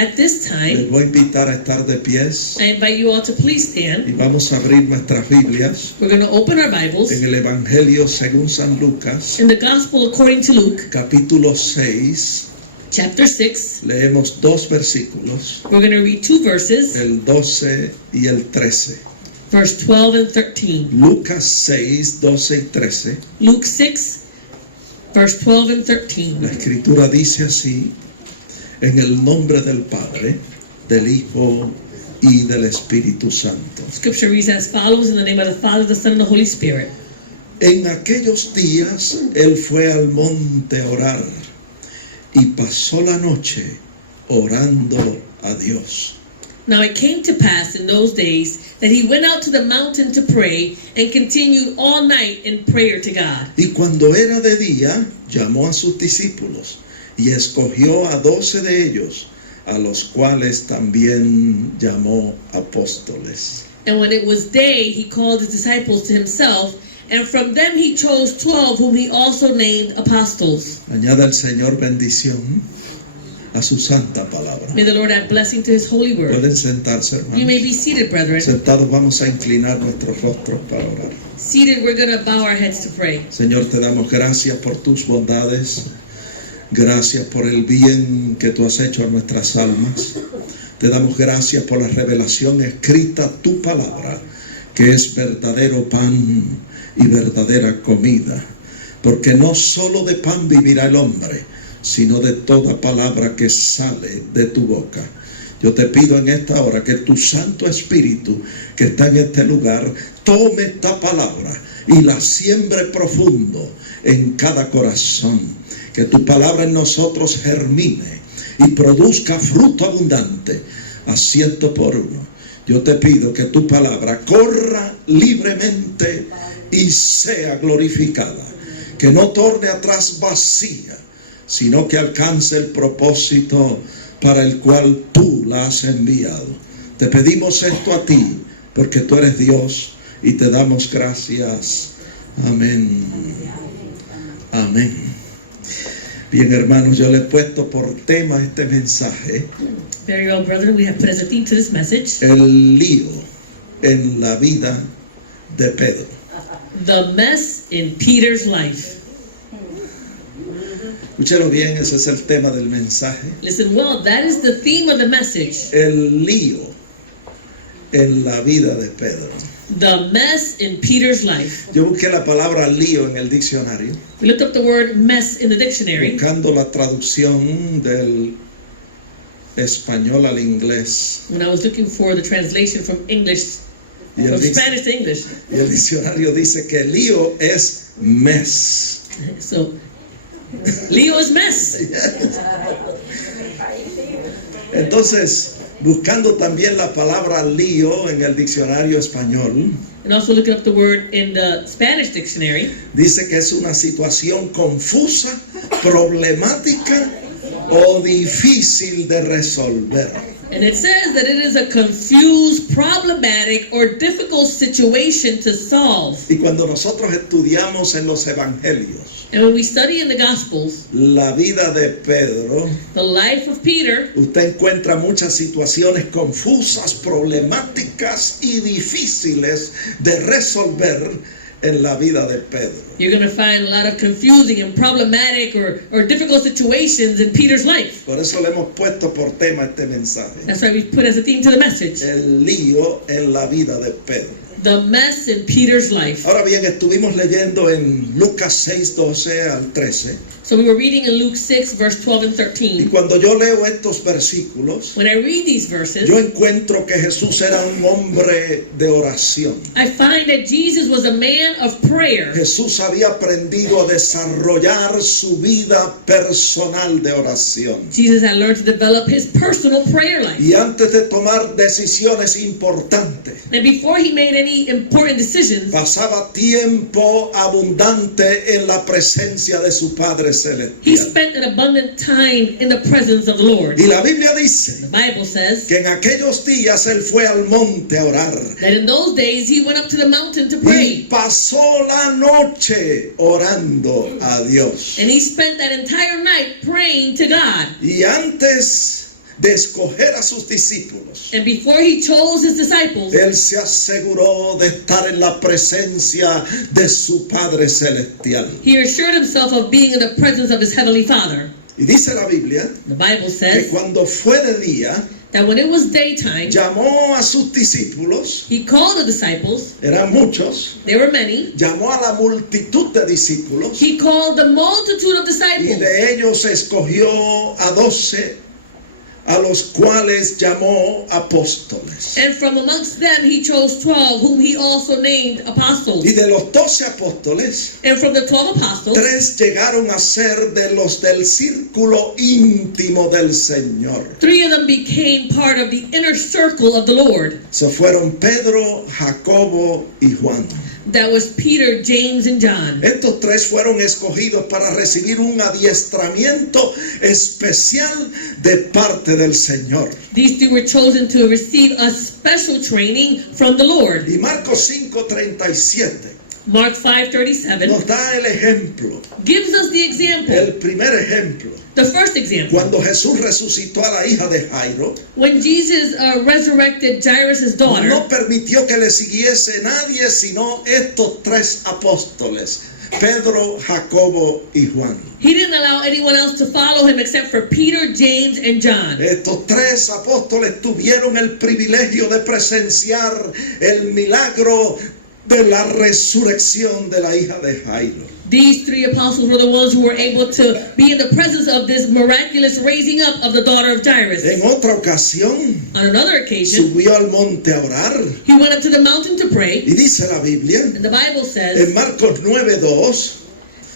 At this Les time, voy a invitar a estar de pies I invite you all to please y stand. vamos a abrir nuestras Biblias We're going to open our Bibles en el Evangelio según San Lucas, in the Gospel according to Luke, capítulo 6. chapter 6. Leemos dos versículos, We're going to read two verses, el 12 y el 13. verse 12 and 13. Lucas 6, 12 y 13. Luke 6, verse 12 and La 13. escritura dice así: en el nombre del Padre, del Hijo y del Espíritu Santo. Scripture reads as follows: in the name of the Father, the Son, and the Holy Spirit. En aquellos días él fue al monte a orar y pasó la noche orando a Dios. Now it came to pass in those days that he went out to the mountain to pray and continued all night in prayer to God. Y cuando era de día, llamó a sus discípulos y escogió a 12 de ellos, a los cuales también llamó apóstoles. And when it was day, he called his disciples to himself, and from them he chose 12, whom he also named apostles. Añada el Señor bendición a su santa palabra. May the Lord add blessing to his holy word. Pueden sentarse, You may hermanos. be seated, brethren. Sentados vamos a inclinar nuestros rostros para orar. Seated, we're going to bow our heads to pray. Señor, te damos gracias por tus bondades. Gracias por el bien que tú has hecho a nuestras almas. Te damos gracias por la revelación escrita, tu palabra, que es verdadero pan y verdadera comida. Porque no solo de pan vivirá el hombre, sino de toda palabra que sale de tu boca. Yo te pido en esta hora que tu Santo Espíritu que está en este lugar tome esta palabra y la siembre profundo en cada corazón. Que tu palabra en nosotros germine y produzca fruto abundante a 100 por 1. Yo te pido que tu palabra corra libremente y sea glorificada. Que no torne atrás vacía, sino que alcance el propósito para el cual tú la has enviado. Te pedimos esto a ti, porque tú eres Dios, y te damos gracias. Amén. Amén. Bien, hermanos, yo le he puesto por tema este mensaje: Very well, brethren, we have put as a theme to this message, el lío en la vida de Pedro. the mess in Peter's life. Escúchelo bien, ese es el tema del mensaje. Listen well, that is the theme of the message. El lío en la vida de Pedro. The mess in Peter's life. Yo busqué la palabra lío en el diccionario, We looked up the word mess in the dictionary, buscando la traducción del español al inglés. when I was looking for the translation from English, Y el, from dic- Spanish to English. y el diccionario dice que lío es mes. So, Leo is mess. Entonces, buscando también la palabra lío en el diccionario español, And also looking up the word in the Spanish dictionary, dice que es una situación confusa, problemática o difícil de resolver. and it says that it is a confused, problematic, or difficult situation to solve. Y cuando nosotros estudiamos en los evangelios And when we study in the Gospels la vida de Pedro, the life of Peter, usted encuentra muchas situaciones confusas, problemáticas y difíciles de resolver en la vida de Pedro. you're going to find a lot of confusing and problematic or difficult situations in Peter's life. Por eso le hemos puesto por tema este mensaje: That's why we put as a theme to the message, el lío en la vida de Pedro. the mess in Peter's life. Ahora bien, estuvimos leyendo en Lucas 6, 12 al 13. So we were reading in Luke 6, verse 12 and Y 13. cuando yo leo estos versículos, When I read these verses, yo encuentro que Jesús era un hombre de oración. I find that Jesus was a man of prayer. Jesús había aprendido a desarrollar su vida personal de oración. Jesus had learned to develop his personal prayer life. Y antes de tomar decisiones importantes, And before he made any important decisions, pasaba tiempo abundante en la presencia de su Padre he Celestial. spent an abundant time in the presence of the Lord. Y la Biblia dice The Bible says que en aquellos días él fue al monte a orar. that in those days he went up to the mountain to Y pray. pasó la noche orando a Dios. And he spent that entire night praying to God. Y antes de escoger a sus discípulos, And before he chose his disciples, Él se aseguró de estar en la presencia de su Padre Celestial. he assured himself of being in the presence of his heavenly Father. Y dice la Biblia The Bible que says cuando fue de día, that when it was daytime, llamó a sus discípulos, he called the disciples. eran muchos, There were many. llamó a la multitud de discípulos He called the multitude of y disciples. de ellos escogió a 12, a los cuales llamó apóstoles. And from amongst them he chose 12, whom he also named apostles. Y de los 12 apóstoles, And from the 12 apostles, 3 llegaron a ser de los del círculo íntimo del Señor. 3 of them became part of the inner circle of the Lord. Se fueron Pedro, Jacobo y Juan. That was Peter, James, and John. Estos 3 fueron escogidos para recibir un adiestramiento especial de parte del Señor. These 3 were chosen to receive a special training from the Lord. Y Marcos 5:37 Mark 5:37 nos da el ejemplo, gives us the example, el primer ejemplo. the first example. Cuando Jesús resucitó a la hija de Jairo, When Jesus resurrected Jairus' daughter, no permitió que le siguiese nadie sino estos 3 apóstoles, Pedro, Jacobo y Juan. he didn't allow anyone else to follow him except for Peter, James, and John. Estos 3 apóstoles tuvieron el privilegio de presenciar el milagro de la resurrección de la hija de Jairo. These 3 apostles were the ones who were able to be in the presence of this miraculous raising up of the daughter of Jairus. En otra ocasión, On another occasion, subió al monte a orar he went up to the mountain to pray, y dice la Biblia and the Bible says en Marcos 9:2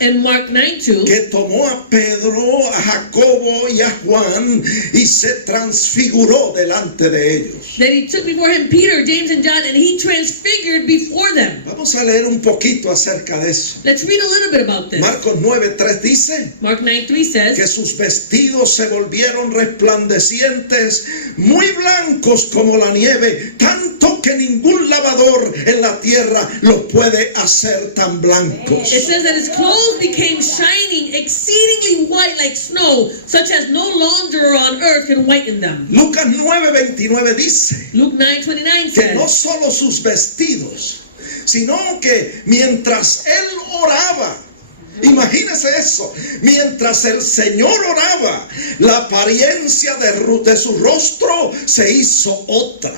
in Mark 9:2 que tomó a Pedro, a Jacobo y a Juan y se transfiguró delante de ellos. that he took before him Peter, James, and John, and he transfigured before them. Vamos a leer un poquito acerca de eso. Let's read a little bit about this. Marcos 9:3 dice Mark 9:3 says, que sus vestidos se volvieron resplandecientes, muy blancos como la nieve, tanto que ningún lavador en la tierra los puede hacer tan blancos. it says that his clothes became shining, exceedingly white like snow, such as no launderer on earth can whiten them. Lucas 9:29 dice Luke 9:29 que no says, solo sus vestidos, sino que mientras él oraba, imagínese eso, mientras el Señor oraba, la apariencia de su rostro se hizo otra.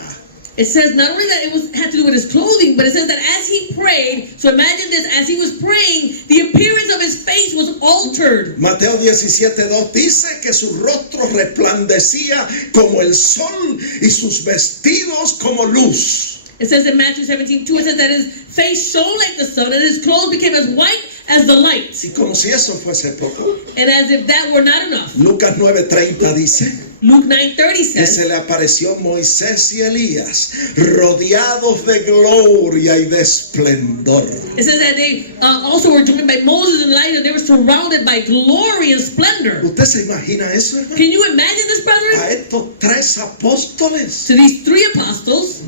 it says not only that had to do with his clothing, but it says that as he prayed, so imagine this, as he was praying, the appearance of his face was altered. Mateo 17:2 dice que su rostro resplandecía como el sol y sus vestidos como luz. It says in Matthew 17:2, it says that his face shone like the sun and his clothes became as white as the light. Y como si eso fuese poco, And as if that were not enough, Lucas 9:30 dice Luke 9:30 que says se le apareció Moisés y Elías rodeados de gloria y de esplendor. it says that they also were joined by Moses and Elijah. They were surrounded by glory and splendor. ¿Usted se imagina eso, hermano? Can you imagine this, brethren? A estos 3 apóstoles To these 3 apostles,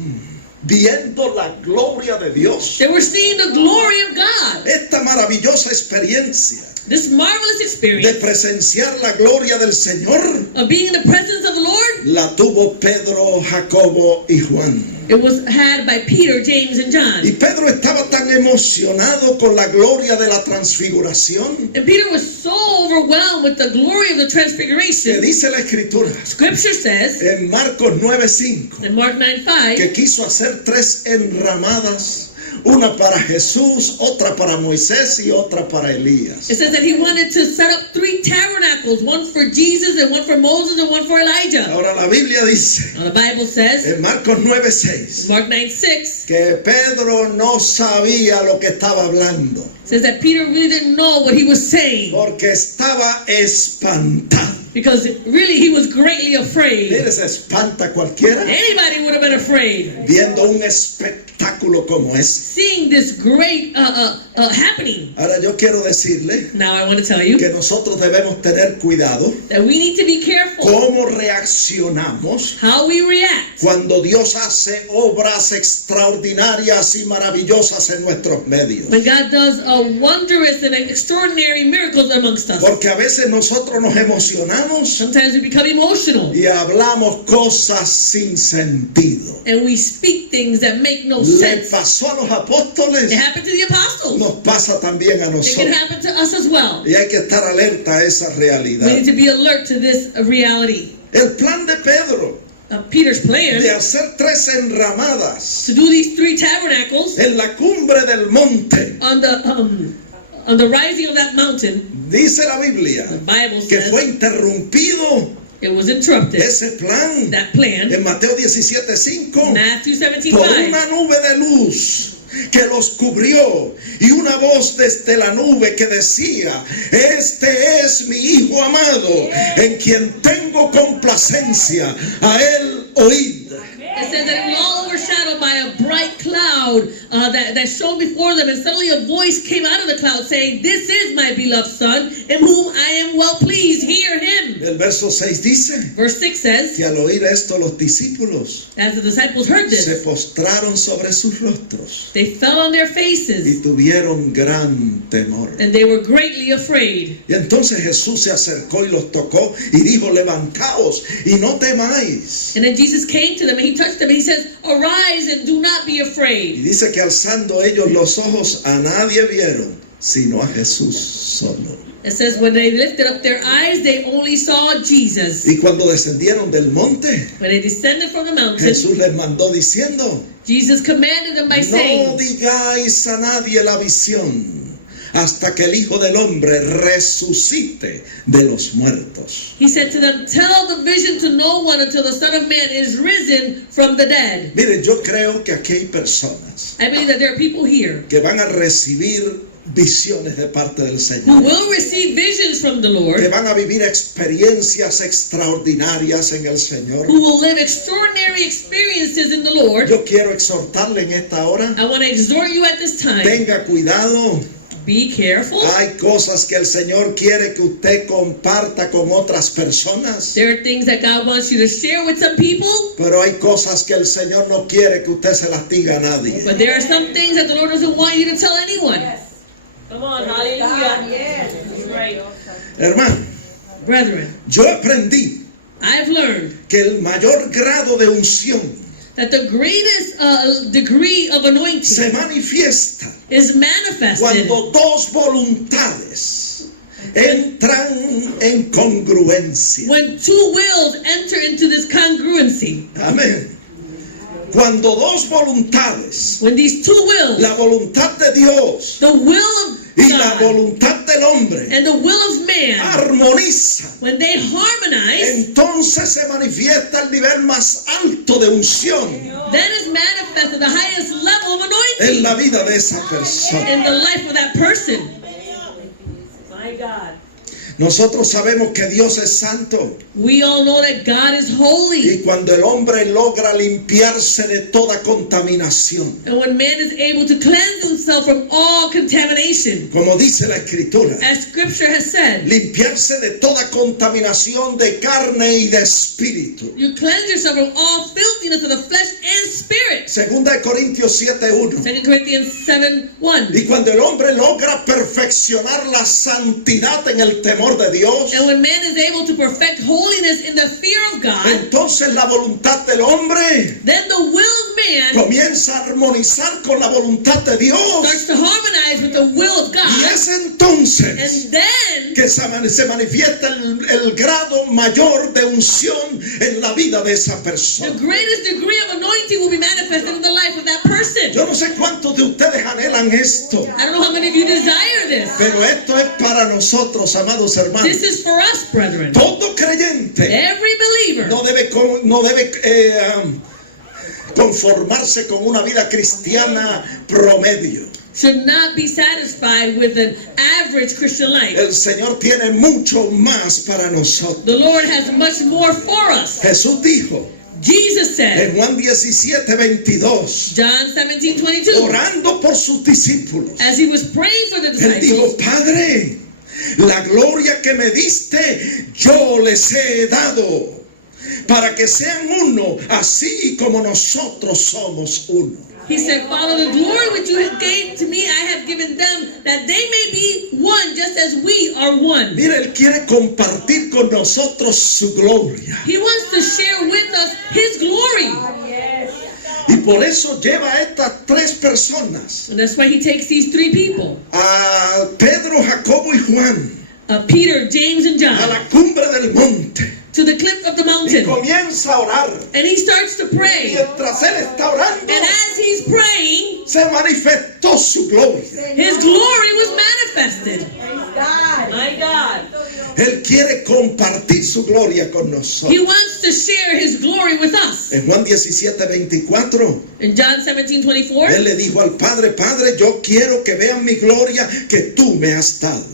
viendo la gloria de Dios. they were seeing the glory of God. Esta maravillosa experiencia This marvelous de experience presenciar la gloria del Señor of being in the presence of the Lord, la tuvo Pedro, Jacobo y Juan. it was had by Peter, James, and John. Y Pedro estaba tan emocionado con la gloria de la transfiguración And Peter was so overwhelmed with the glory of the que transfiguration. dice la Escritura Scripture says en Marcos 9:5 in Mark 9:5 que quiso hacer 3 enramadas, una para Jesús, otra para Moisés y otra para Elías. it says that he wanted to set up 3 tabernacles, one for Jesus and one for Moses and one for Elijah. Ahora la Biblia dice Now the Bible says en Marcos 9:6 Mark 9:6 que Pedro no sabía lo que estaba hablando says that Peter really didn't know what he was saying porque estaba espantado. because really he was greatly afraid. Mire, se espanta cualquiera Anybody would have been afraid viendo un espectáculo como ese. seeing seeing this great happening. Ahora yo quiero decirle Now I want to tell you que nosotros debemos tener cuidado that we need to be careful cómo reaccionamos how we react cuando Dios hace obras extraordinarias y maravillosas en nuestros medios. when God does wondrous and extraordinary miracles amongst us. Porque a veces nosotros nos emocionamos Sometimes we become emotional y hablamos cosas sin sentido. and we speak things that make no Le sense. pasó a los apóstoles, It happened to the apostles. nos pasa también a It can nosotros. happen to us as well. Y hay que estar alerta a esa We realidad. need to be alert to this reality. El plan de Pedro Peter's plan de hacer 3 enramadas to do these 3 tabernacles en la cumbre del monte, on the rising of that mountain, dice la Biblia, the Bible que says fue interrumpido it was interrupted. ese plan That plan, en Mateo 17:5 Matthew por 17:5, una nube de luz que los cubrió y una voz desde la nube que decía: este es mi hijo amado en quien tengo complacencia, a él oíd. it says that it was all overshadowed by a bright cloud that shone before them, and suddenly a voice came out of the cloud saying, "This is my beloved son, in whom I am well pleased. Hear him." El verso 6 dice Verse 6 says, que al oír esto los discípulos as the disciples heard se this, postraron sobre sus rostros they fell on their y faces, tuvieron gran temor. and they were greatly afraid. Y entonces Jesús se acercó y los tocó y dijo: levantaos y no temáis. And then Jesus came to them and he touched them and he says, "Arise and do not be Y afraid." dice que alzando ellos los ojos a nadie vieron, sino a Jesús solo. It says when they lifted up their eyes, they only saw Jesus. Y cuando descendieron del monte, When they descended from the mountain, Jesús les mandó diciendo: Jesus commanded them by no saying, digáis a nadie la visión hasta que el Hijo del Hombre resucite de los muertos. he said to them, "Tell the vision to no one until the Son of Man is risen from the dead." Mire, yo creo que aquí hay personas I believe that there are people here que van a recibir visiones de parte del who Señor, will receive visions from the que Lord, van a vivir experiencias extraordinarias en el Señor. who will live extraordinary experiences in the Lord. Yo quiero exhortarle en esta hora: I want to exhort you at this time, tenga cuidado. be careful. Hay cosas que el Señor quiere que usted comparta con otras personas, There are things that God wants you to share with some people, pero hay cosas que el Señor no quiere que usted se las diga a nadie. but there are some things that the Lord doesn't want you to tell anyone. Come on, hallelujah. Right. Hermano, Brethren, yo aprendí I've learned que el mayor grado de unción that the greatest degree of anointing se manifiesta is manifested cuando 2 voluntades entran en congruencia. when 2 wills enter into this congruency. Amén. Cuando 2 voluntades, When these 2 wills, la voluntad de Dios the will of y la God voluntad del hombre, and the will of man, armonizan, when they harmonize, entonces se manifiesta el nivel más alto de unción that is manifested the highest level of en anointing la vida de esa persona. in the life of that person. My God. Nosotros sabemos que Dios es santo, We all know that God is holy. y cuando el hombre logra limpiarse de toda contaminación, And when man is able to cleanse himself from all contamination, como dice la Escritura, as scripture has said, limpiarse de toda contaminación de carne y de espíritu. you cleanse yourself from all filthiness of the flesh and spirit. Segunda de Corintios 7:1. 2 Corinthians 7:1. Y cuando el hombre logra perfeccionar la santidad en el temor de Dios, And when man is able to perfect holiness in the fear of God, entonces la voluntad del hombre then the will of man comienza a armonizar con la voluntad de Dios. starts to harmonize with the will of Y God. es entonces And then que se manifiesta el grado mayor de unción en la vida de esa the persona. greatest degree of anointing will be manifested in the life of that person. Yo no sé cuántos de ustedes anhelan esto, I don't know how many of you desire this. pero esto es para nosotros, amados hermanos. This is for us, brethren. Todo creyente Every believer no debe conformarse con una vida cristiana promedio. should not be satisfied with an average Christian life. El Señor tiene mucho más para nosotros. The Lord has much more for us. Jesús dijo: Jesus said, en Juan 17:22, John 17:22, orando por sus discípulos, as he was praying for the él dijo, disciples, Padre, la gloria que me diste, yo les he dado, para que sean uno, así como nosotros somos uno. he said, Father, the glory which you have gave to me, I have given them, that they may be one, just as we are one. Mira, él quiere compartir con nosotros su gloria. He wants to share with us his glory. Y por eso lleva a estas tres personas, And that's why he takes these three people, a Pedro, Jacobo y Juan, Peter, James, and a John, la cumbre del monte, to the cliff of the y mountain. comienza a orar. And he starts to pray. Mientras él está orando, And as he's praying, se manifestó su gloria. his glory was manifested. My God. Él quiere compartir su gloria con nosotros. He wants to share his glory with us. En Juan 17:24, In John 17:24, él le dijo al Padre, Padre, yo quiero que vean mi gloria que tú me has dado.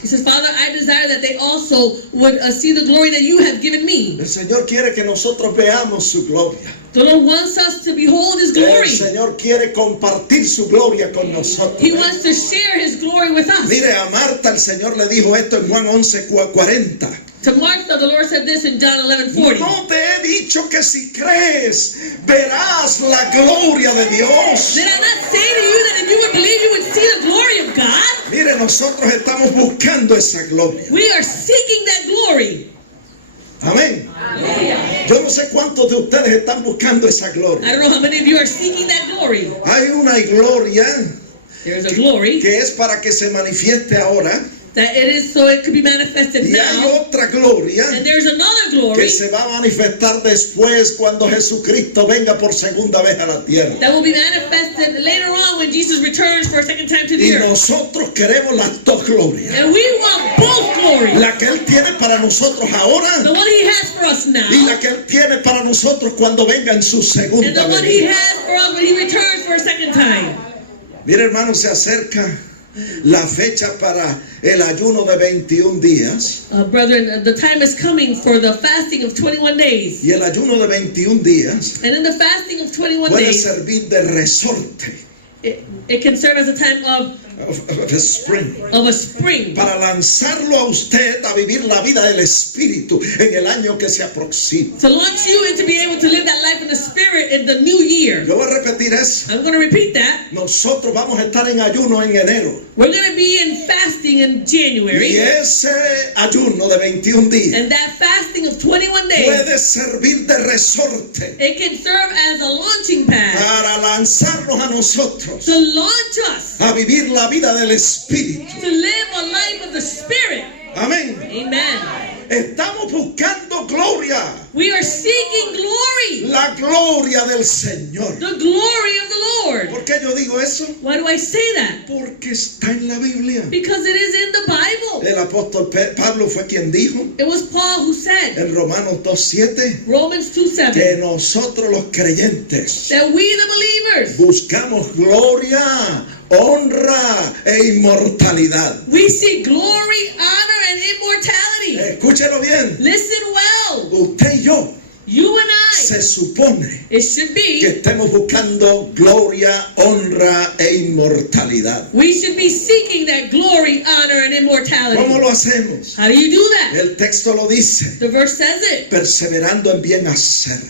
he says, Father, I desire that they also would see the glory that you have given me. El Señor quiere que nosotros veamos su gloria. The Lord wants us to behold his El glory. Señor quiere compartir su gloria con nosotros. He wants to share his glory with us. Mire, a Marta el Señor le dijo esto en Juan 11:40. To Martha, the Lord said this in John 11:40. No te he dicho que si crees verás la gloria de Dios. Did I not say to you that if you would believe, you would see the glory of God? Mire, nosotros estamos buscando esa gloria. We are seeking that glory. Amén. Yo no sé cuántos de ustedes están buscando esa I gloria. don't know how many of you are seeking that glory. Hay una gloria There's a glory que es para que se manifieste ahora, that it is so it could be manifested y hay now. otra gloria And there's another que glory se va a manifestar después cuando Jesucristo venga por segunda vez a la tierra. that will be manifested later on when Jesus returns for a second time to Y the earth. nosotros queremos las dos glorias. And we want both glories. La que Él tiene para nosotros ahora The one he has for us y now, la que Él tiene para nosotros cuando venga en su and segunda the one he venida. has for us when he returns for a second time. Mira, hermano, se acerca la fecha para el ayuno de 21 días. Brethren, the time is coming for the fasting of 21 days. Y el ayuno de 21 días And in the fasting of 21 puede days, servir de resorte, it can serve as a time of of spring, a spring para lanzarlo a usted a vivir la vida del Espíritu en el año que se aproxima. to launch you into being able to live that life in the Spirit in the new year. Yo voy a repetir eso. I'm going to repeat that. Nosotros vamos a estar en ayuno en enero. We're going to be in fasting in Y January. ese ayuno de 21 días And that fasting of 21 days, puede servir de resorte it can serve as a launching pad para lanzarnos a nosotros to launch us a vivir la vida del Espíritu. to live a life of the Spirit. Amén. Amen. Estamos buscando gloria, We are seeking glory, la gloria del Señor. the glory of the Lord. ¿Por qué yo digo eso? Why do I say that? Porque está en la Biblia. Because it is in the Bible. El apóstol Pablo fue quien dijo It was Paul who said, en Romanos 2:7 Romans que 2:7, nosotros los creyentes that we the believers, buscamos gloria, honra e inmortalidad. we seek glory, honor, and immortality. Escúchelo bien. Listen well. Usted y yo You and I, se supone it should que be, estemos buscando gloria, honra e inmortalidad. we should be seeking that glory, honor, and immortality. ¿Cómo lo hacemos? How do you do that? El texto lo dice, The verse says it, perseverando en bien hacer,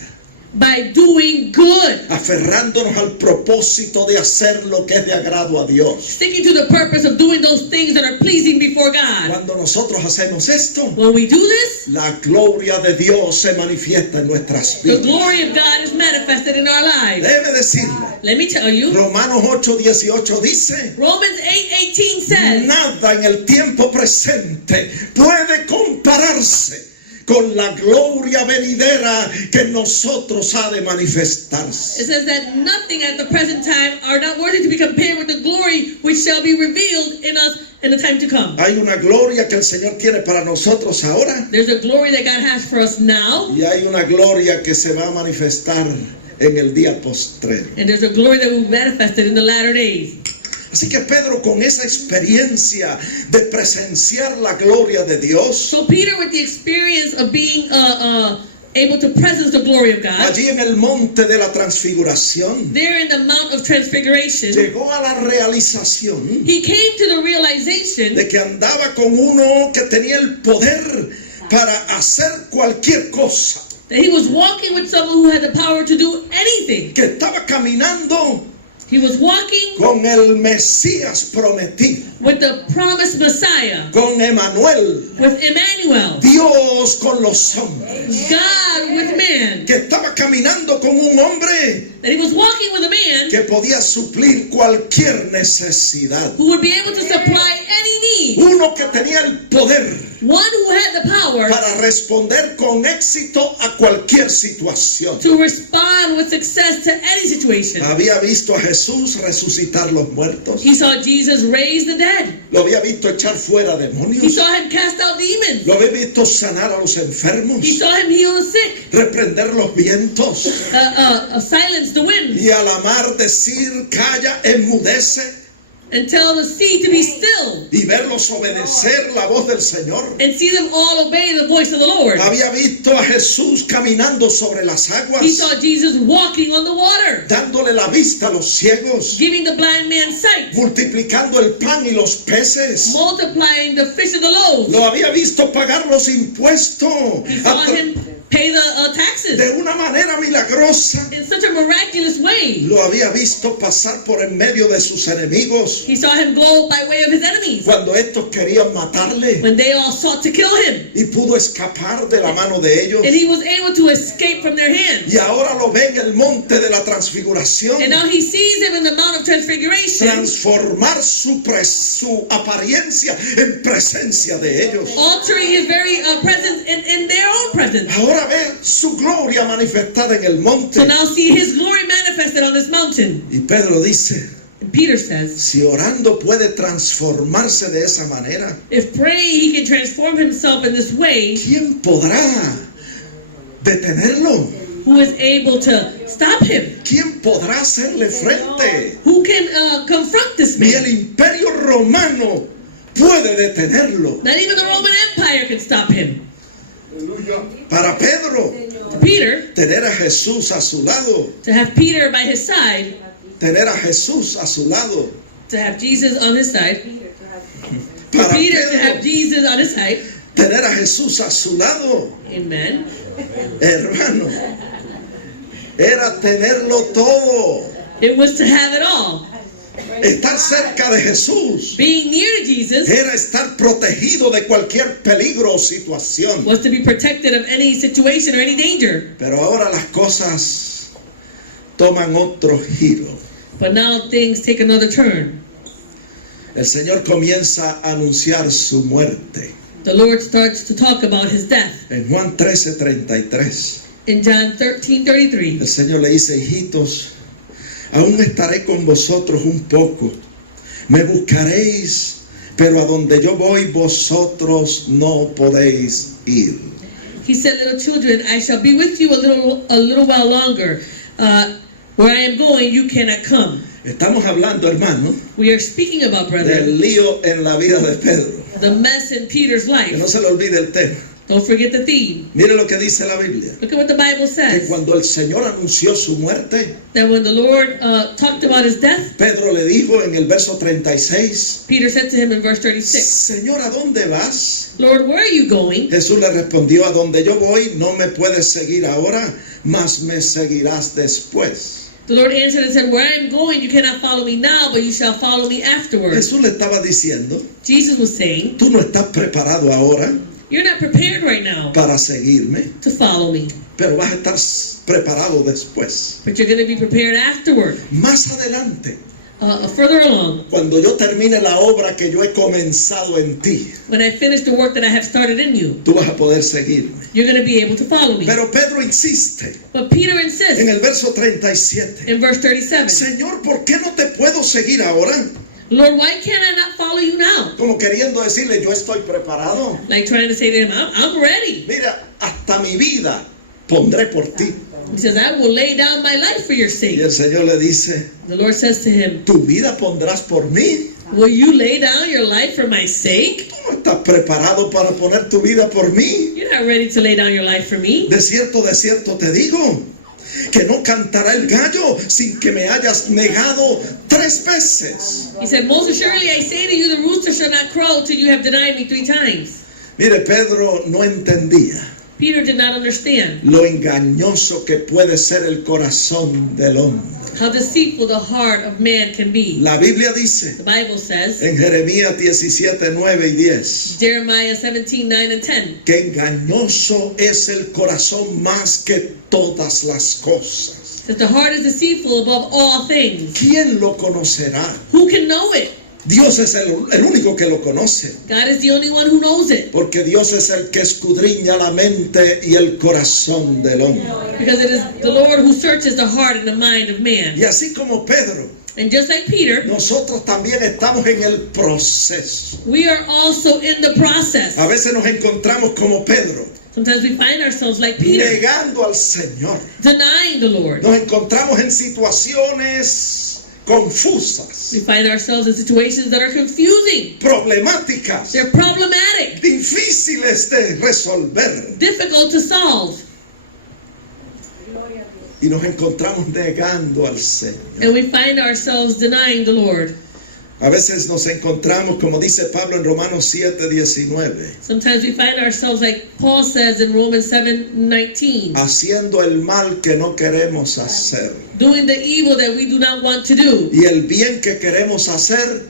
by doing good, aferrándonos al propósito de hacer lo que es de agrado a Dios. sticking to the purpose of doing those things that are pleasing before God. Cuando nosotros hacemos esto, When we do this, la gloria de Dios se manifiesta en nuestras the vidas. glory of God is manifested in our lives. Debe decirle, Let me tell you, Romanos 8:18 dice, Romans 8:18 says, nada en el tiempo presente puede compararse con la gloria venidera que en nosotros ha de it manifestarse. says that nothing at the present time are not worthy to be compared with the glory which shall be revealed in us in the time to come. Hay una gloria que el Señor tiene para nosotros ahora There's a glory that God has for us now, y hay una gloria que se va a manifestar en el día postrero. and there's a glory that will be manifested in the latter days. Así que Pedro, con esa experiencia de presenciar la gloria de Dios, So Peter, with the experience of being able to presence the glory of God. allí en el monte de la transfiguración, There in the Mount of Transfiguration, llegó a la realización he came to the realization de que andaba con uno que tenía el poder para hacer cualquier cosa, that he was walking with someone who had the power to do anything. que estaba caminando He was walking con el Mesías prometido, with the promised Messiah, con Emanuel, with Emmanuel, Dios con los hombres, God with man. que estaba caminando con un hombre That he was walking with a man que podía suplir cualquier necesidad, who would be able to supply any need. uno que tenía el poder One who had the power para responder con éxito a cualquier situación. to respond with success to any situation. Había visto a Jesús resucitar los muertos, He saw Jesus raise the dead. lo había visto echar fuera He demonios, saw him cast out demons. lo había visto sanar a los enfermos, He saw him heal the sick, reprender los vientos silence the wind, y a la mar decir calla, enmudece, and tell the sea to be still, y verlos obedecer la voz del Señor. and see them all obey the voice of the Lord. Había visto a Jesús caminando sobre las He aguas, saw Jesus walking on the water, dándole la vista a los ciegos, giving the blind man sight, multiplicando el pan y los peces. multiplying the fish and the loaves. Lo había visto pagar los impuestos He saw him pay the taxes de una manera milagrosa. in such a miraculous way. Lo había visto pasar por en medio de sus enemigos He saw him go by way of his enemies cuando estos querían matarle, when they all sought to kill him, y pudo escapar de la mano de ellos. and he was able to escape from their hands. Y ahora lo ve en el monte de la transfiguración, And now he sees him in the Mount of Transfiguration, transformar su apariencia en presencia de ellos. altering his very presence in their own presence. Ahora ve su gloria manifestada en el monte. So now see his glory manifested on this mountain. Y Pedro dice, And Peter says, si orando puede transformarse de esa manera, if praying he can transform himself in this way, ¿quién podrá detenerlo? who is able to stop him? ¿Quién podrá hacerle frente? Who can confront this Ni el man? imperio romano puede detenerlo. Not even the Roman Empire can stop him. Para Pedro, To Peter, tener a Jesús a su lado, to have Peter by his side, tener a Jesús a su lado. to have Jesus on his side, for Para Peter to have Pedro, Jesus on his side, tener a Jesús a su lado, amen, hermano, era tenerlo todo. it was to have it all. Estar cerca de Jesús Being near to Jesus era estar protegido de cualquier peligro o situación. was to be protected of any situation or any danger. Pero ahora las cosas toman otro giro. But now things take another turn. El Señor comienza a anunciar su muerte. The Lord starts to talk about his death. En Juan 13:33, In John 13:33, el Señor le dice, hijitos, aún estaré con vosotros un poco. Me buscaréis, pero a donde yo voy vosotros no podéis ir. he said, little children, I shall be with you a little while longer. Where I am going, you cannot come. Estamos hablando, hermano, We are speaking about, del brethren, lío en la vida de Pedro. the mess in Peter's Que life. no se le olvide el tema. Don't forget the theme. Mire lo que dice la Biblia. Look at what the Bible Que says. cuando el Señor anunció su muerte, That when the Lord talked about his death, Pedro le dijo en el verso 36, Peter said to him in verse 36, Señor, ¿a dónde vas? Lord, where are you going? Jesús le respondió, a donde yo voy no me puedes seguir ahora, mas me seguirás después. The Lord answered and said, where I am going, you cannot follow me now, but you shall follow me afterwards. Jesús le estaba diciendo, Jesus was saying, tú no estás preparado ahora you're not prepared right now para seguirme, to follow me, pero vas a estar preparado después. but you're going to be prepared afterward. Más adelante, Further along, cuando yo termine la obra que yo he comenzado en ti, when I finish the work that I have started in you, tú vas a poder seguirme. you're going to be able to follow me. Pero Pedro insiste But Peter en insists el verso 37, in verse 37, Señor, ¿por qué no te puedo seguir ahora? Lord, why can't I not follow you now? Como queriendo decirle, yo estoy preparado. Like trying to say to him, I'm ready. Mira, hasta mi vida pondré por ti. He says, I will lay down my life for your Y sake. el Señor le dice, The Lord says to him, ¿tu vida pondrás por mí? will you lay down your life for my sake? ¿Tú no estás preparado para poner tu vida por mí? You're not ready to lay down your life for me. De cierto te digo, que no cantará el gallo sin que me hayas negado 3 veces. He said, most assuredly I say to you, the rooster shall not crow till you have denied me 3 times. Mire, Pedro no entendía Peter did not understand lo engañoso que puede ser el corazón del hombre. how deceitful the heart of man can be. La Biblia dice The Bible says, en Jeremías 17, 9 y 10, Jeremiah 17, 9 and 10, que engañoso es el corazón más que todas las cosas. that the heart is deceitful above all things. ¿Quién lo conocerá? Who can know it? Dios es el único que lo conoce, God is the only one who knows it. porque Dios es el que escudriña la mente y el corazón del hombre. Because it is the Lord who searches the heart and the mind of man. Y así como Pedro, And just like Peter, nosotros también estamos en el proceso. we are also in the process. A veces nos encontramos como Pedro, Sometimes we find ourselves like Peter, negando al Señor. denying the Lord. Nos encontramos en situaciones confusas, We find ourselves in situations that are confusing. problemáticas, They're problematic, difíciles de resolver. difficult to solve. Y nos encontramos negando al Señor. And we find ourselves denying the Lord. A veces nos encontramos, como dice Pablo en Romanos 7, 19, Sometimes we find ourselves like Paul says in Romans 7:19, haciendo el mal que no queremos hacer. doing the evil that we do not want to do. Y el bien que queremos hacer,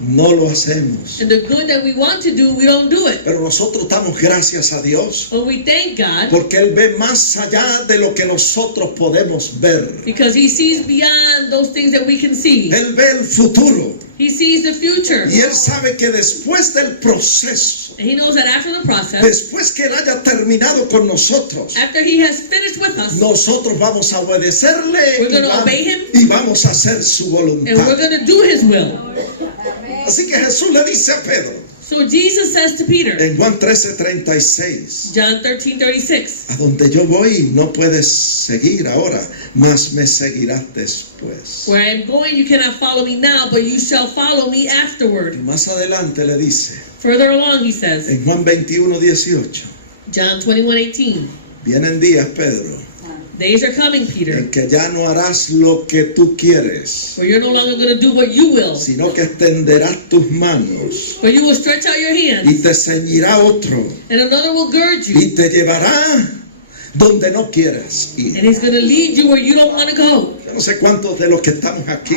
no lo hacemos. And the good that we want to do, we don't do it. Pero nosotros damos gracias a Dios, But we thank God porque Él ve más allá de lo que nosotros podemos ver. because He sees beyond those things that we can see. Él ve el futuro. He sees the future. Y Él sabe que después del proceso, And He knows that after the process, después que Él haya terminado con nosotros, after He has finished with us, nosotros vamos a obedecerle We're gonna obey Him. y vamos a hacer su and we're voluntad. going to do His will. Así que Jesús le dice a Pedro So Jesus says to Peter, en Juan 13:36, John 13:36, a donde yo voy no puedes seguir ahora, mas me seguirás después. where I am going, you cannot follow me now, but you shall follow me afterward. Y más adelante le dice Further along, He says, en Juan 21:18, John 21:18, vienen días, Pedro, days are coming, Peter, en que ya no harás lo que tú quieres, where you're no longer going to do what you will, sino que extenderás tus manos but you will stretch out your y hands, te ceñirá otro and another will gird y you, te llevará donde no quieras ir. and He's going to lead you where you don't want to go. Yo no sé cuántos de los que estamos aquí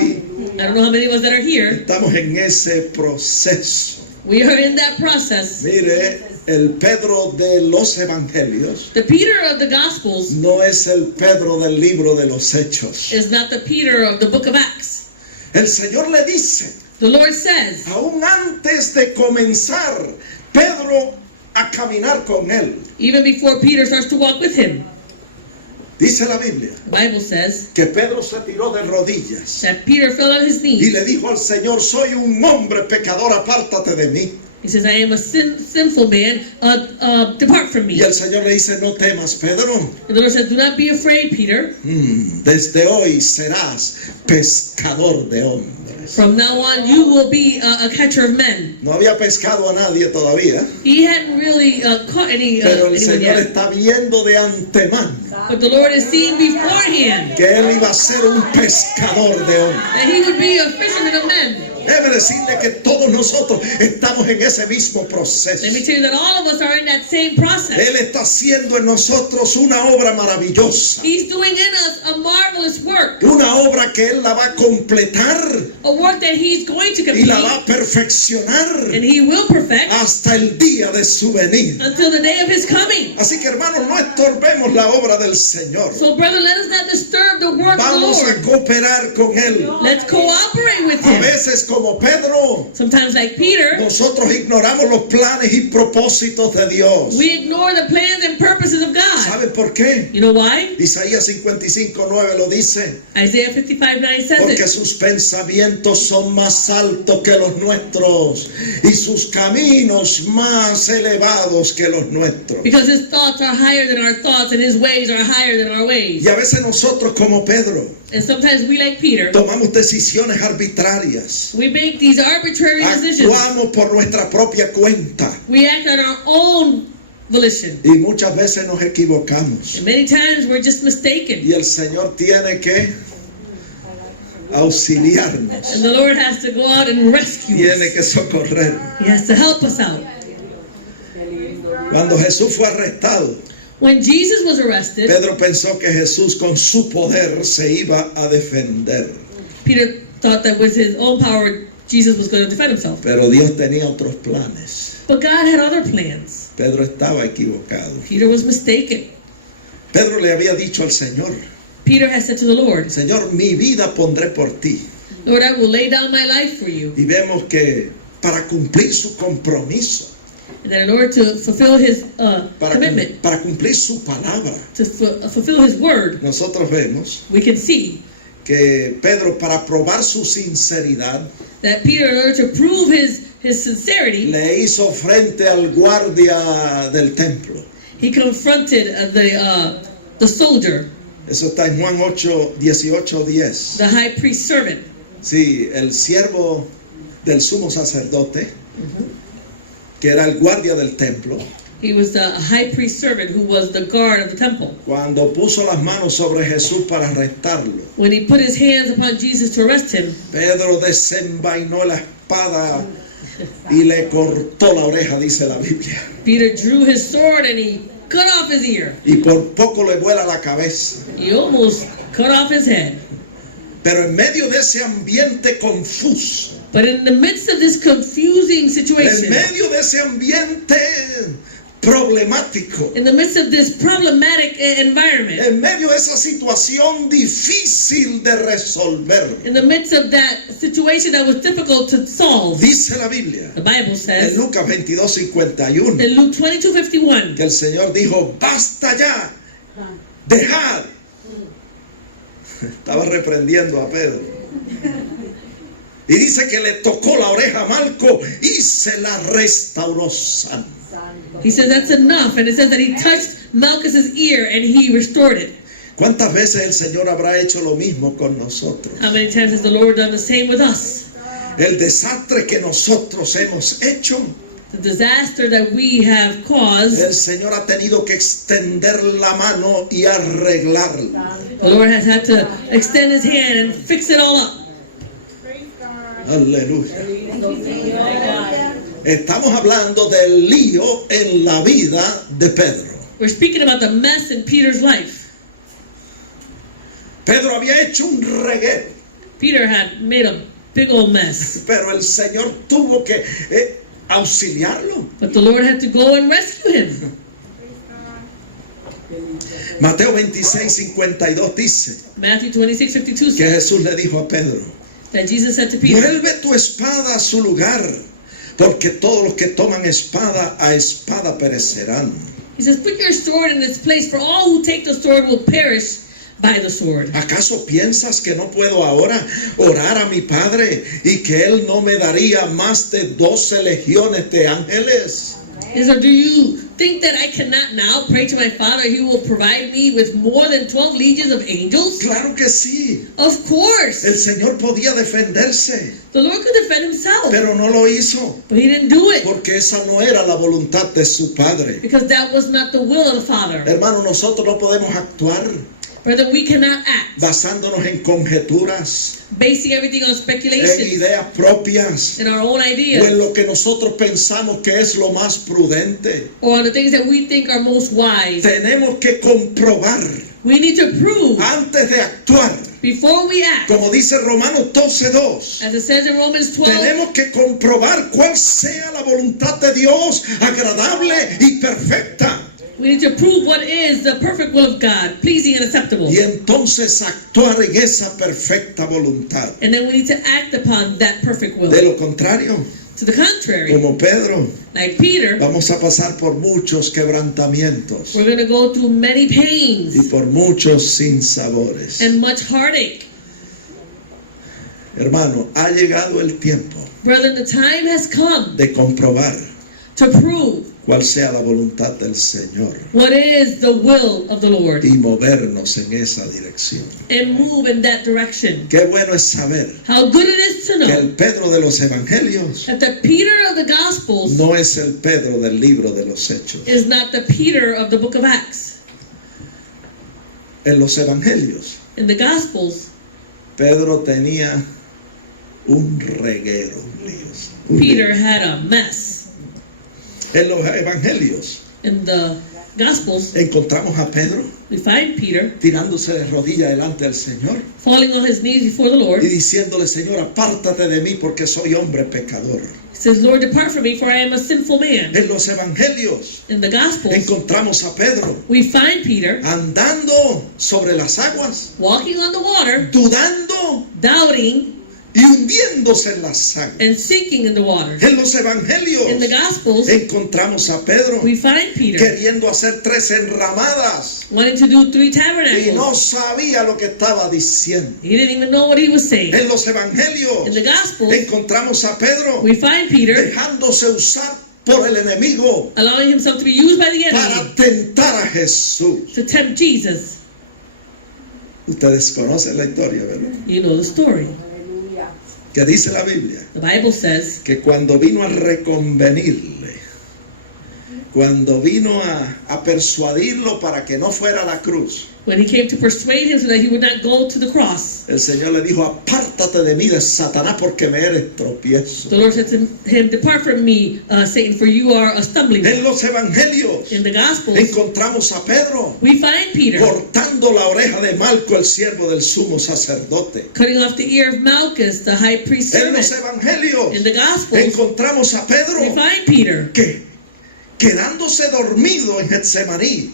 I don't know how many of us that are here. estamos en ese proceso. We are in that process. Mire, el Pedro de los Evangelios The Peter of the Gospels no es el Pedro del libro de los Hechos. is not the Peter of the book of Acts. El Señor le dice, The Lord says, aún antes de comenzar Pedro a caminar con él, even before Peter starts to walk with Him, dice la Biblia, the Bible says que Pedro se tiró de rodillas that Peter fell on his y knees. le dijo al Señor, soy un hombre pecador, apártate de mí. He says, I am a sinful man. Depart from me. Y el Señor le dice, no temas, Pedro. And the Lord says, do not be afraid, Peter. Desde hoy serás pescador de hombres. From now on, you will be a catcher of men. No había pescado a nadie todavía, He hadn't really caught pero el anyone Señor yet. está viendo de antemano But the Lord is seeing beforehand que él iba a ser un pescador de hombres. that He would be a fisherman of men. Debe decirle que todos nosotros estamos en ese mismo proceso. Let me tell you that all of us are in that same process. Él está haciendo en nosotros una obra maravillosa, He's doing in us a marvelous work, una obra que Él la va a completar a work that He's going to y la va complete, a perfeccionar and He will perfect hasta el día de su venida. until the day of His coming. Así que hermanos, no estorbemos la obra del Señor. So, brother, let us not disturb the work of the Vamos a Lord. cooperar con Él. Let's cooperate with A Him. veces como Pedro, Sometimes, like Peter, nosotros ignoramos los planes y propósitos de Dios. we ignore the plans and purposes of God. ¿Sabe por qué? You know why? Isaías 55:9 lo dice. Isaiah 55:9 says Porque it. sus pensamientos son más altos que los nuestros y sus caminos más elevados que los nuestros. Because His thoughts are higher than our thoughts, and His ways are higher than our ways. Y a veces nosotros como Pedro And sometimes we, like Peter, tomamos decisiones arbitrarias. we make these arbitrary decisions. Actuamos por nuestra propia cuenta. We act on our own volition. Y muchas veces nos equivocamos. And many times we're just mistaken. Y el Señor tiene que auxiliarnos. And the Lord has to go out and rescue Tiene us. que socorrer. He has to help us out. Cuando Jesús fue arrestado, When Jesus was arrested, Pedro pensó que Jesús con su poder se iba a defender. Peter thought that with his own power, Jesus was going to defend himself. Pero Dios tenía otros planes. But God had other plans. Pedro estaba equivocado. Peter was mistaken. Pedro le había dicho al Señor, Peter had said to the Lord, Señor, mi vida pondré por ti. Lord, I will lay down my life for you. Y vemos que para cumplir su compromiso, And that in order to fulfill his commitment, para cumplir su palabra, to fulfill his word, nosotros vemos we can see que Pedro, para probar su sinceridad, that Peter, in order to prove his sincerity, le hizo frente al guardia del templo. he confronted the soldier, Eso está en Juan 8, 18, 10. the high priest servant. Sí, el siervo del sumo sacerdote, que era el guardia del templo, He was the high priest servant who was the guard of the temple. cuando puso las manos sobre Jesús para arrestarlo, When he put his hands upon Jesus to arrest him, Pedro desenvainó la espada y le cortó la oreja, dice la Biblia. Peter drew his sword and he cut off his ear. Y por poco le vuela la cabeza. He almost cut off his head. Pero en medio de ese ambiente confuso, But in the midst of this confusing en situation, medio de ese ambiente problemático, in the midst of this problematic environment, en medio de esa situación difícil de resolver, in the midst of that situation that was difficult to solve, dice la Biblia, the Bible en says Lucas 22:51, in Luke 22:51, que el Señor dijo, basta ya, dejad. Estaba reprendiendo a Pedro. Y dice que le tocó la oreja a Malco y se la restauró sana. he says that's enough, and it says that he touched Malchus's ear and he restored it. ¿Cuántas veces el Señor habrá hecho lo mismo con nosotros? How many times has the Lord done the same with us? El desastre que nosotros hemos hecho, The disaster that we have caused, el Señor ha tenido que extender la mano y arreglarla. the Lord has had to extend his hand and fix it all up. Aleluya. Estamos hablando del lío en la vida de Pedro. We're speaking about the mess in Peter's life. Pedro había hecho un reguero, Peter had made a big old mess, pero el Señor tuvo que auxiliarlo. but the Lord had to go and rescue him. Mateo 26:52 dice Matthew 26:52 que says Jesús le dijo a Pedro, that Jesus said to Peter, vuelve tu espada a su lugar, porque todos los que toman espada a espada perecerán. he says, put your sword in its place, for all who take the sword will perish by the sword. ¿Acaso piensas que no puedo ahora orar a mi Padre y que Él no me daría más de 12 legiones de ángeles? He says, or do you think that I cannot now pray to my Father, he will provide me with more than 12 legions of angels? Claro que sí. Of course. El Señor podía defenderse, The Lord could defend himself, pero no lo hizo, but he didn't do it, porque esa no era la voluntad de su Padre. because that was not the will of the Father. Hermano, nosotros no podemos actuar Brother, we cannot act basándonos en conjeturas, basing everything on en speculation ideas propias, and our own o en ideas, lo que nosotros pensamos que es lo más prudente. or on the things that we think are most wise. Tenemos que comprobar We need to prove antes de actuar. before we act, Como dice Romanos 12:2, as it says in Romans 12, tenemos que comprobar cuál sea la voluntad de Dios, agradable y perfecta. we need to prove what is the perfect will of God, pleasing and acceptable. Y entonces actuar en esa perfecta voluntad. And then we need to act upon that perfect will. De lo contrario, To the contrary, como Pedro, like Peter, vamos a pasar por muchos quebrantamientos we're going to go through many y pains por muchos sinsabores. and much heartache. Hermano, ha llegado el tiempo Brother, the time has come de comprobar to prove cuál sea la voluntad del Señor what is the will of the Lord, y movernos en esa dirección. and move in that direction. Qué bueno es saber How good it is to que know el Pedro de los Evangelios that the Peter of the Gospels no es el Pedro del libro de los Hechos. is not the Peter of the book of Acts. En los Evangelios, In the Gospels, Pedro tenía un reguero, líos, un Peter lío. had a mess. En los Evangelios In the Gospels, encontramos a Pedro we find Peter tirándose de rodillas delante del Señor falling on his knees before the Lord. y diciéndole: Señor, apártate de mí porque soy hombre pecador. He says, Lord, depart from me, for I am a sinful man. En los Evangelios In the Gospels, encontramos a Pedro we find Peter andando sobre las aguas, walking on the water, dudando doubting y hundiéndose en las aguas. and sinking in the water. En los Evangelios In the Gospels, encontramos a Pedro we find Peter queriendo hacer 3 enramadas wanting to do 3 y tabernacles. no sabía lo que estaba diciendo. He didn't even know what he was saying. En los Evangelios In the Gospels, encontramos a Pedro we find Peter dejándose usar por el enemigo allowing himself to be used by the para enemy tentar a Jesús. to tempt Jesus. Ustedes conocen la historia, ¿verdad? You know the story. Que dice la Biblia The Bible says que cuando vino a reconvenirle, cuando vino a persuadirlo para que no fuera a la cruz, when he came to persuade him so that he would not go to the cross, el Señor le dijo: apártate de mí, de Satanás, porque me eres tropiezo. the Lord said to him, depart from me, Satan, for you are a stumbling En block. los Evangelios In the Gospels, encontramos a Pedro we find Peter cortando la oreja de Malco, el siervo del sumo sacerdote. cutting off the ear of Malchus, the high priest's En los servant. Evangelios In the Gospels, encontramos a we Pedro find Peter que, quedándose dormido en Getsemaní,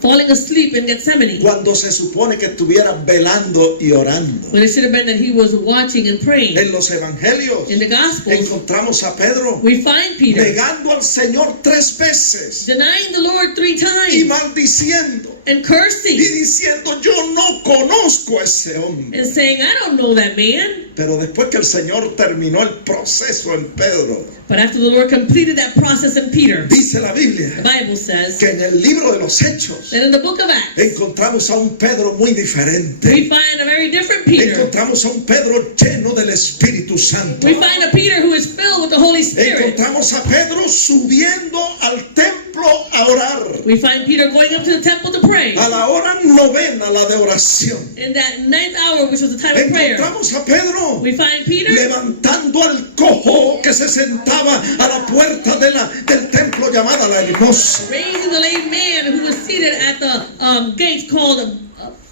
falling asleep in Gethsemane, cuando se supone que estuviera velando y orando. when it should have been that he was watching and praying. En los Evangelios In the Gospels, encontramos a Pedro we find Peter negando al Señor 3 veces denying the Lord 3 y times maldiciendo and y cursing diciendo: yo no conozco a ese hombre. and saying, I don't know that man. Pero después que el Señor terminó el proceso en Pedro, But after the Lord completed that process in Peter, dice la the Biblia Bible says que en el libro de los Hechos that in the book of Acts, encontramos a un Pedro muy we diferente. find a very different Peter. Encontramos a un Pedro lleno del Espíritu Santo. We find a Peter who is filled with the Holy Spirit. Encontramos a Pedro subiendo al templo a orar. We find Peter going up to the temple to pray. A la hora novena, la de oración. In that 9th hour, which was the time of prayer, Encontramos a Pedro we find Peter levantando al cojo que se sentaba a la puerta del templo llamada La Hermosa. raising the lame man who was seated at the gates called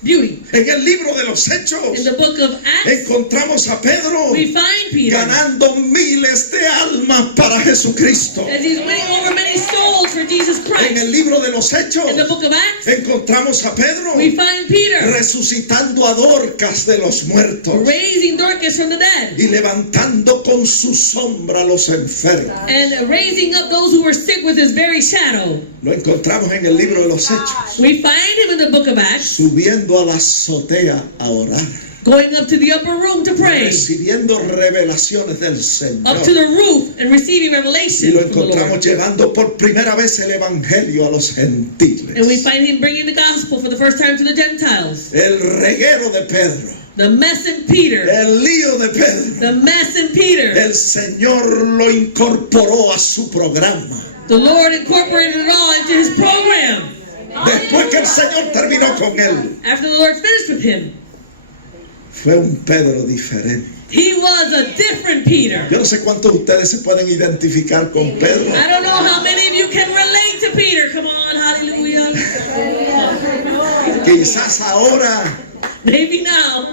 Beauty. En el libro de los Hechos In the book of Acts, encontramos a Pedro we find Peter ganando miles de almas para Jesucristo. as he's winning over many souls for Jesus En Christ. el libro de los Hechos In the book of Acts, encontramos a Pedro we find Peter resucitando a Dorcas de los muertos raising Dorcas from the dead y levantando con su sombra a los enfermos. and raising up those who were sick with his very shadow. Lo encontramos en el libro de los Hechos, We find him in the book of Acts subiendo a la azotea a orar, going up to the upper room to pray, recibiendo revelaciones del up to Señor. the roof and receiving Y revelation lo from the Lord. encontramos llevando por primera vez el Evangelio a los And we gentiles. find him bringing the gospel for the first time to the Gentiles. El reguero de Pedro, The mess in Peter. el lío de Pedro, The mess in Peter. el Señor lo incorporó a su programa. The Lord incorporated it all into his program. Después que el Señor terminó con él, After the Lord finished with him, fue un Pedro diferente. he was a different Peter. Yo no sé cuántos de ustedes se pueden identificar con Pedro. I don't know how many of you can relate to Peter. Come on, hallelujah. Quizás ahora Maybe now,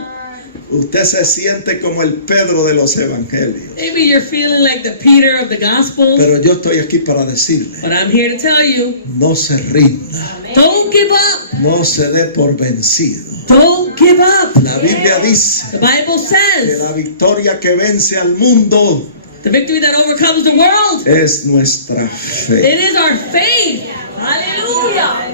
usted se siente como el Pedro de los Evangelios. maybe you're feeling like the Peter of the Gospels. Pero yo estoy aquí para decirle: But I'm here to tell you, no se rinda, don't give up. no se dé por vencido. Don't give up. La Biblia dice The Bible que says la victoria que vence al mundo the victory that overcomes the world, es nuestra fe. it is our faith. Hallelujah.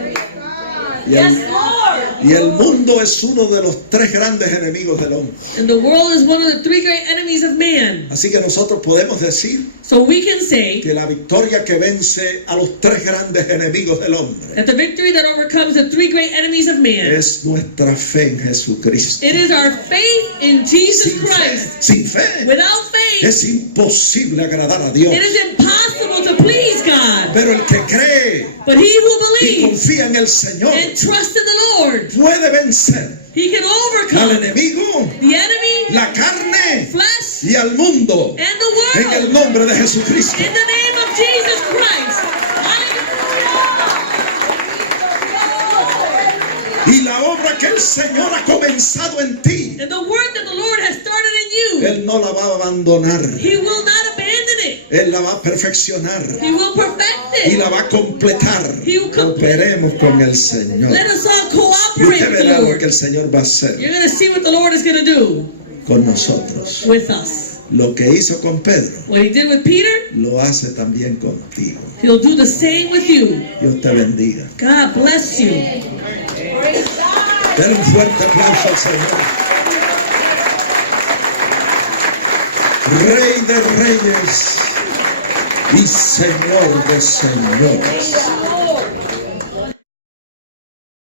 Y el, Yes, Lord. Y el mundo es uno de los tres grandes enemigos del hombre. And the world is one of the three great enemies of man. Así que nosotros podemos decir So we can say que la victoria que vence a los tres grandes enemigos del hombre that the victory that overcomes the three great enemies of man, es nuestra fe en Jesucristo. it is our faith in Jesus Sin fe, Christ. sin fe Without faith, es imposible agradar a Dios. it is impossible to please God. Pero el que cree But he who y believes confía en el Señor and trusts in the Lord, puede vencer he can al overcome enemigo, the enemy, la carne flesh, y al mundo and the en el world. nombre de Jesucristo. In the name of Jesus Christ. Y la obra que el Señor ha comenzado en ti, And the work that the Lord has started in you, Él no la va a abandonar. he will not abandon it. Él la va a perfeccionar He will perfect y it. la va a completar. He will complete. Cooperemos con el Señor. Let us all Y cooperate usted with verá the lo que Lord. el Señor va a hacer You're going to see what the Lord is going to do con nosotros. with us. Lo que hizo con Pedro, What he did with Peter, lo hace también contigo. he'll do the same with you. Dios te bendiga. God bless you. Denle un fuerte aplauso al Señor. Rey de reyes y Señor de señores.